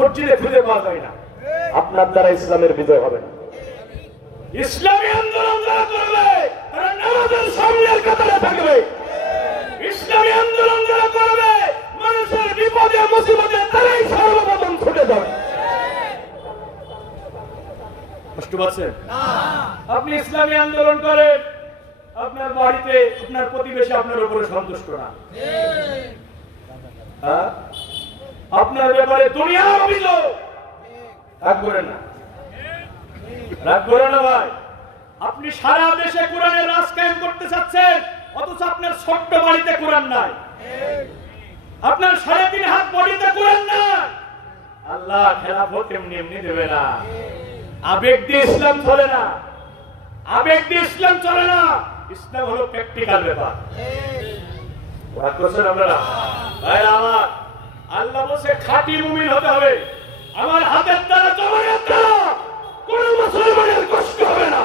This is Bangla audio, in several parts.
মসজিদে খুঁজে পাওয়া যায় না। আপনার দ্বারা ইসলামের বিজয় হবে না। ইসলামী আন্দোলন যারা করবে তারা নামাজের সামনের কাতারে থাকবে। ইসলামী আন্দোলন যারা করবে মানুষের বিপদে মুসিবতে তারাই সর্বপ্রথম ছুটে যাবে। কষ্ট পাচ্ছেন? আপনি ইসলামী আন্দোলন করেন, আপনার বাড়িতে আপনার প্রতিবেশী আপনার উপরে সন্তুষ্ট না, আপনার ব্যাপারে দুনিয়ার অভিযোগ। রাগ করেন না, রাগ করেন না ভাই। আপনি সারা দেশে কোরআনের রাজ কায়েম করতে চাচ্ছেন, অথচ আপনার ছোট্ট বাড়িতে কোরআন নাই, আপনার 3.5 হাত বাড়িতে কোরআন নাই। আল্লাহ খেলাফত এমনি এমনি দেবে না। আবেগ দিয়ে ইসলাম চলে না, আবেগ দিয়ে ইসলাম চলে না। ইসলাম হলো প্র্যাকটিক্যাল ব্যাপার। রাগ করছেন আপনারা? ভাই আমার আল্লাহ বলছে খাঁটি মুমিন হতে হবে। আমার হাতের দ্বারা জবানের দ্বারা কোন মুসলমানের কষ্ট হবে না।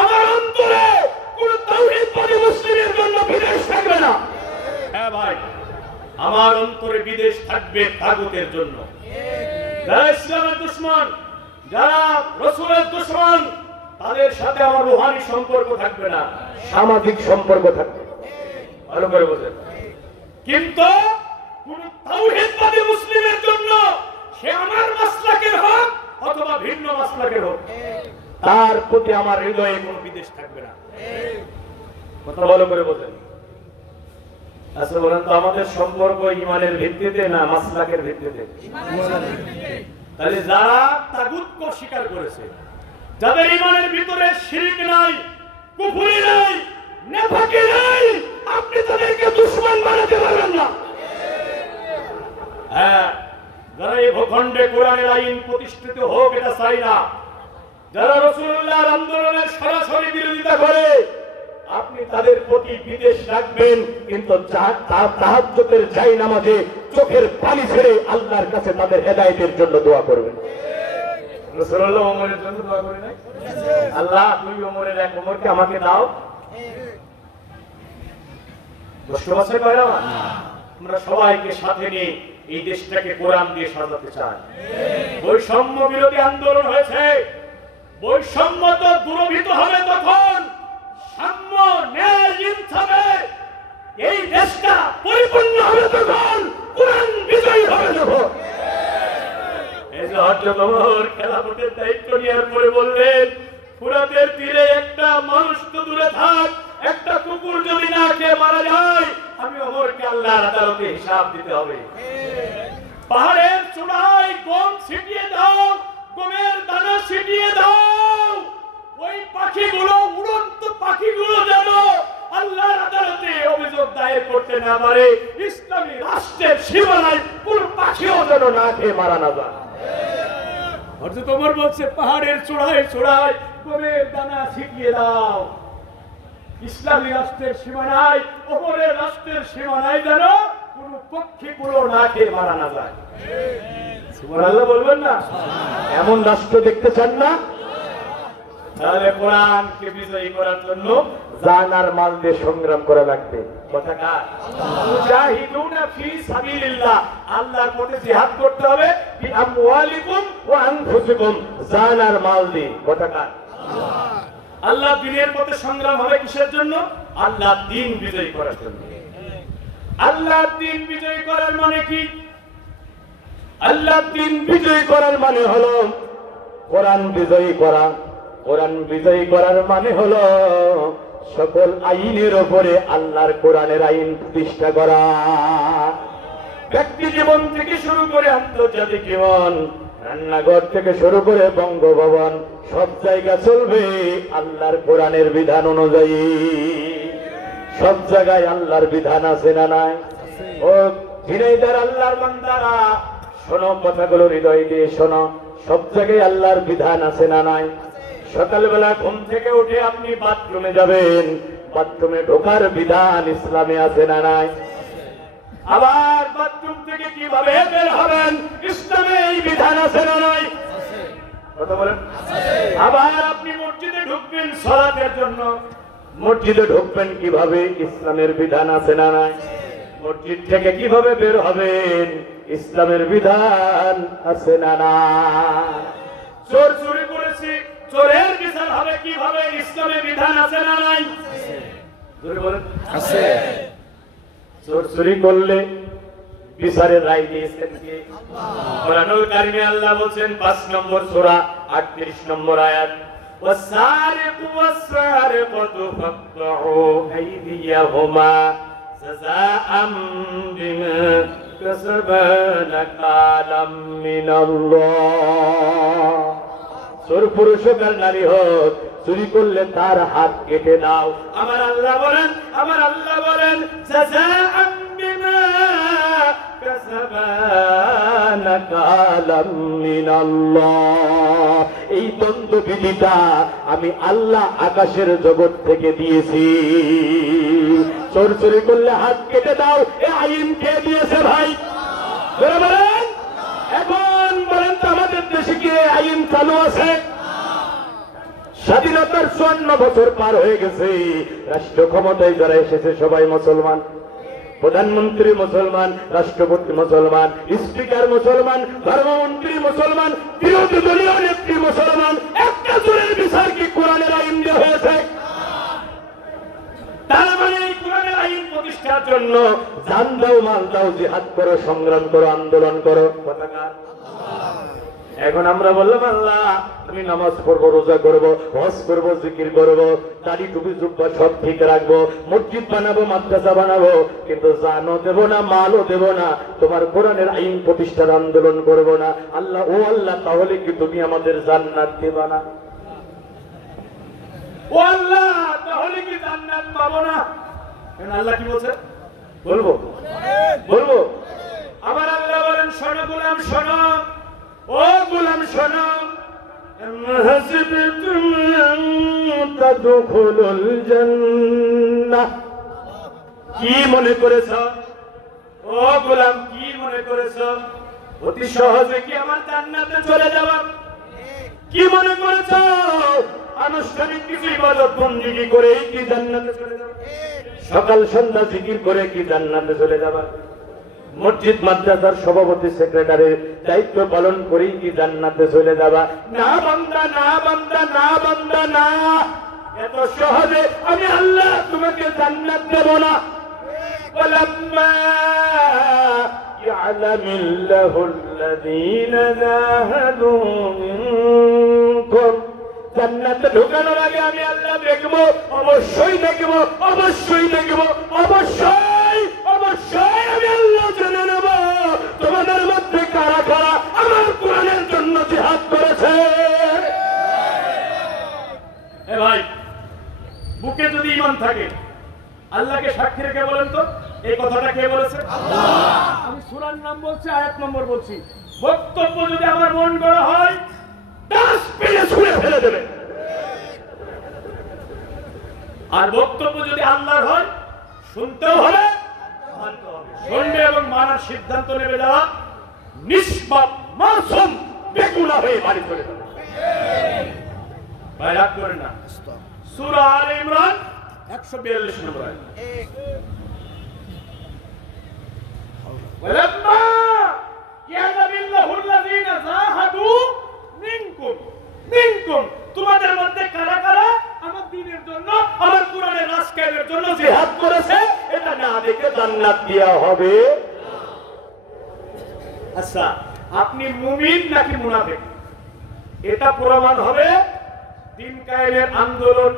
আমার অন্তরে কোন তাওহীদবাদী মুসলিমের জন্য বিদেশ থাকবে না। হ্যাঁ ভাই, আমার অন্তরে বিদেশ থাকবে তাগুতের জন্য। যারা ইসলামের দুশমন, যারা রাসূলের দুশমন, তাদের সাথে আমার রূহানি সম্পর্ক থাকবে না, সামাজিক সম্পর্ক থাকবে। ভালো করে বোঝেন। কিন্তু কোন তাওহীদবাদী মুসলিমের জন্য সে আমার মাসলাকের হোক অথবা ভিন্ন মাসলাকের হোক, তার প্রতি আমার হৃদয়ে কোনো বিদেশ থাকবে না। কথা ভালো করে বোঝেন। আচ্ছা বলেন তো, আমাদের সম্পর্ক ঈমানের ভিত্তিতে না মাসলাকের ভিত্তিতে? তাহলে যারা তাগুতকে স্বীকার করেছে, যাদের ঈমানের ভিতরে শিরক নাই, কুফরি নাই, নেফাকি নাই, আপনি তাদেরকে দুশমন বানাতে পারবেন না। হ্যাঁ, যারা এই ভূখণ্ডে কোরআনের আইন প্রতিষ্ঠিত হোক এটা চাই না, যারা রাসূলুল্লাহর আন্দোলনের সরাসরি বিরোধিতা করে, আপনি তাদের প্রতি বিদেশ রাখবেন, কিন্তু তাহাজ্জুদের জায়নামাজে চোখের পানি ছেড়ে আল্লাহর কাছে তাদের হেদায়েতের জন্য দোয়া করবেন। রাসূলুল্লাহ ওমরের জন্য দোয়া করে নাই? আল্লাহ তুমি ওমরের এক ওমরকে আমাকে দাও। কষ্ট আছে কয়রা? আমরা সবাইকে সাথে নিয়ে এই দেশটাকে কোরআন দিয়ে সাজাতে চাই। বৈষম্য বিরোধী আন্দোলন হয়েছে, বৈষম্য তো দূরীভূত হবে তখন সাম্য, ন্যায়, ইনসাফে এই দেশটা পরিপূর্ণ হবে তখন, কোরআন বিজয়ী হবে যখন। এই যে হযরত ওমর খেলাফতের দায়িত্ব নেওয়ার পরে বললেন, ফুরাতের তীরে একটা মানুষ তো দূরে থাক, একটা কুকুর যদি না খেয়ে মারা যায়, আমি ওমরকে আল্লাহর আদালতে হিসাব দিতে হবে। পাহাড়ের চূড়ায় গম ছিটিয়ে দাও, গমের দানা ছিটিয়ে দাও, ওই পাখিগুলো, উড়ন্ত পাখিগুলো যেন আল্লাহর আদালতে অভিযোগ দায়ের করতে না পারে, ইসলামী রাষ্ট্রের সীমানায় কোন পাখিও যেন না খেয়ে মারা না যায়। হযরত ওমর বলছে, পাহাড়ের চূড়ায় চূড়ায় গমের দানা ছিটিয়ে দাও, ইসলামী রাষ্ট্রের সীমানায়, ওমরের রাষ্ট্রের সীমানায় যেন কোন পক্ষীগুলো না খেয়ে মারা না যায়। সুবহানাল্লাহ বলবেন না? এমন রাষ্ট্র দেখতে চান না? তাহলে কোরআনকে বিজয়ী করার জন্য জান আর মাল দিয়ে সংগ্রাম করা লাগবে। কথা কার? মুজাহিদুনা ফি সাবিলিল্লাহ, আল্লাহর পথে জিহাদ করতে হবে, বি আমওয়ালিকুম ওয়া আনফুসিকুম, জান আর মাল দিয়ে। কথা কার? আল্লাহ দ্বীনের পথে সংগ্রাম হবে কিসের জন্য? আল্লাহ দ্বীন বিজয়ী করার জন্য। আল্লাহ দ্বীন বিজয়ী করার মানে কি? আল্লাহ দ্বীন বিজয়ী করার মানে হলো কোরআন বিজয়ী করা। কোরআন বিজয়ী করার মানে হলো সকল আইনের উপরে আল্লাহর কোরআনের আইন প্রতিষ্ঠা করা। ব্যক্তি জীবন থেকে শুরু করে আন্তর্জাতিক জীবন, রান্নাঘর থেকে শুরু করে বঙ্গভবন, সব জায়গা চলবে আল্লাহর কোরআনের বিধান অনুযায়ী। সব জায়গায় আল্লাহর বিধান আছে না নাই? ও ঝিনাইদার আল্লাহর বান্দারা, শোনো কথাগুলো হৃদয় দিয়ে শোনো, সব জায়গায় আল্লাহর বিধান আছে না নাই? সকালবেলা ঘুম থেকে উঠে আপনি বাথরুমে যাবেন, বাথরুমে ঢোকার বিধান ইসলামে আছে না নাই? আবার বাথরুম থেকে কিভাবে বের হবেন, ইসলামে এই বিধান আছে না নাই? কথা বলেন। আবার আপনি মসজিদে ঢুকবেন সালাতের জন্য, মসজিদে ঢুকবেন কিভাবে, ইসলামের বিধান আছে না নাই? মসজিদ থেকে কিভাবে বের হবেন, ইসলামের বিধান আছে না না? চোর চুরি করেছি, চোরের বিচার হবে কিভাবে? ইসলামের বিধান আছে না নাই? জোরে বলেন আছে। চোর চুরি করলে বিচারের রায় দিয়েছেন কে? কোরআনুল কারিমে আল্লাহ বলেন 5 নম্বর সূরা 38 নম্বর আয়াত, ওয়াসারিকু ওয়াসারিকাতু ফাকতাউ আইদিয়াহুমা জাযাআম বিমা কাসাবা নাকালাম মিনাল্লাহ। চোর পুরুষ হোক আর নারী হোক, চুরি করলে তার হাত কেটে দাও। আমার আল্লাহ বলেন জাযাআম বিমা কাসাবা নাকালাম মিনাল্লাহ। এই দণ্ডবিধিটা আমি আল্লাহ আকাশের জগৎ থেকে দিয়েছি। চোর চুরি করলে হাত কেটে দাও, এ আইন কে দিয়েছে ভাই? বলেন। এখন বলেন তো আমাদের দেশে কি আইন চালু আছে? স্বাধীনতার 54 বছর পার হয়ে গেছে, রাষ্ট্র ক্ষমতায় যারা এসেছে সবাই মুসলমান, প্রধানমন্ত্রী মুসলমান, রাষ্ট্রপতি মুসলমান, স্পিকার মুসলমান, ধর্মমন্ত্রী মুসলমান, বিরোধী দলীয় নেত্রী মুসলমান। একটা চোরের বিচার কি কোরআনের আইন দেওয়া হয়েছে? তার মানে এই কোরআনের আইন প্রতিষ্ঠার জন্য জান দাও, মাল দাও, জিহাদ করো, সংগ্রাম করো, আন্দোলন করো। এখন আমরা বললাম আল্লাহ আমি নামাজ পড়বো, রোজা করবো, হজ করবো, জিকির করবো, দাড়ি টুপি জুব্বা সব ঠিক রাখবো, মসজিদ বানাবো, মাদ্রাসা বানাবো, কিন্তু জানও দেবো না, মালও দেবো না, তোমার কোরআনের আইন প্রতিষ্ঠার আন্দোলন করবো না। আল্লাহ, ও আল্লাহ, তাহলে কি তুমি আমাদের জান্নাত দেবা না? ও আল্লাহ, তাহলে কি জান্নাত পাবো না? আল্লাহ কি বলছে? বলবো। আমার আল্লাহ বলেন, শোনো গোলাম, শোনো, ও গোলাম শোনো, হাসিবতুম আন তাদখুলুল জান্নাহ। কি মনে করেছ? ও গোলাম, কি মনে করেছ অতি সহজে কি আমার জান্নাতে চলে যাওয়া? কি মনে করেছ আনুষ্ঠানিক কিছু ইবাদত বন্দেগী করে কি জান্নাতে চলে যাবে? সকাল সন্ধ্যা জিকির করে কি জান্নাতে চলে যাবা? মসজিদ মাদ্রাসার সভাপতি সেক্রেটারির দায়িত্ব পালন করেই কি জান্নাতে চলে যাবা? না বান্দা, না বান্দা, না বান্দা, না, এত সহজে আমি আল্লাহ তোমাকে জান্নাত দেব না। ওয়ালাম্মা ইয়ালামিল্লাহুল্লাযীনা জাহাদু মিনকুম। জান্নাতে ঢোকানোর আগে আমি আল্লাহ দেখবো, অবশ্যই দেখবো, অবশ্যই দেখবো, অবশ্যই অবশ্যই আমি আল্লাহ জেনে নেব তোমাদের মধ্যে কারা কারা আমার কোরআনের জন্য জিহাদ করেছে। এ ভাই, বুকে যদি ঈমান থাকে, আল্লাহকে সাক্ষী রেখে বলেন তো এই কথাটা কে বলেছে? আল্লাহ। আমি সূরার নাম বলছি, আয়াত নম্বর বলছি। বক্তব্য যদি আমার মন গড়া হয়, ডাস্টবিনে ছুঁড়ে ফেলে দেবে। আর বক্তব্য যদি আল্লাহর হয়, শুনতেও হবে, মানতে হবে। শুনবে এবং মানার সিদ্ধান্ত নেবে যারা নিষ্পাপ, মাসুম, বেগুনাহ হয়ে বাড়ি চলে যাবে। ভাই রাগ করেন না। সূরা আলে ইমরান 142 নম্বর আয়াত। ওয়ালাম্মা ইয়ালামিল্লাহুল্লাযীনা জাহাদু মিনকুম, মিনকুম, তোমাদের মধ্যে কারা কারা আমার দ্বীনের জন্য, আমার কোরআনের রাজ কায়েমের জন্য জিহাদ করেছে, এটা না দেখে জান্নাত দেওয়া হবে। আচ্ছা, আপনি মুমিন নাকি মুনাফিক এটা প্রমাণ হবে দ্বীন কায়েমের আন্দোলন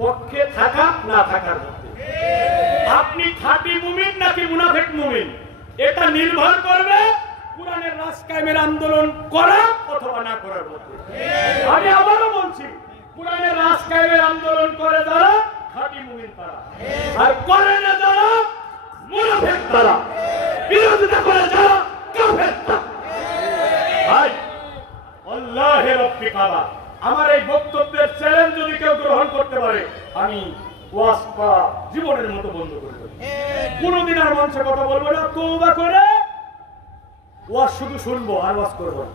পক্ষে থাকা না থাকার মধ্যে। আপনি খাঁটি মুমিন নাকি মুনাফিক মুমিন এটা নির্ভর করবে কোরআনের রাজ কায়েমের আন্দোলন করা অথবা না করার মধ্যে। আমি আবারও বলছি, কোরআনের রাজ কায়েমের আন্দোলন করে যারা খাঁটি মুমিন তারা, আর করে না যারা মুনাফিক তারা, বিরোধিতা করে যারা কাফের তারা। ভাই, আল্লাহে রব্বি কাবা, আমার এই বক্তব্যের চ্যালেঞ্জ যদি কেউ গ্রহণ করতে পারে, আমি ওয়াজ বা জীবনের মতো বন্ধ করে দেব। কোনদিন আর মঞ্চে কথা বলবো না, তওবা করে ওয়াজ শুধু শুনবো আর ওয়াজ করবো না।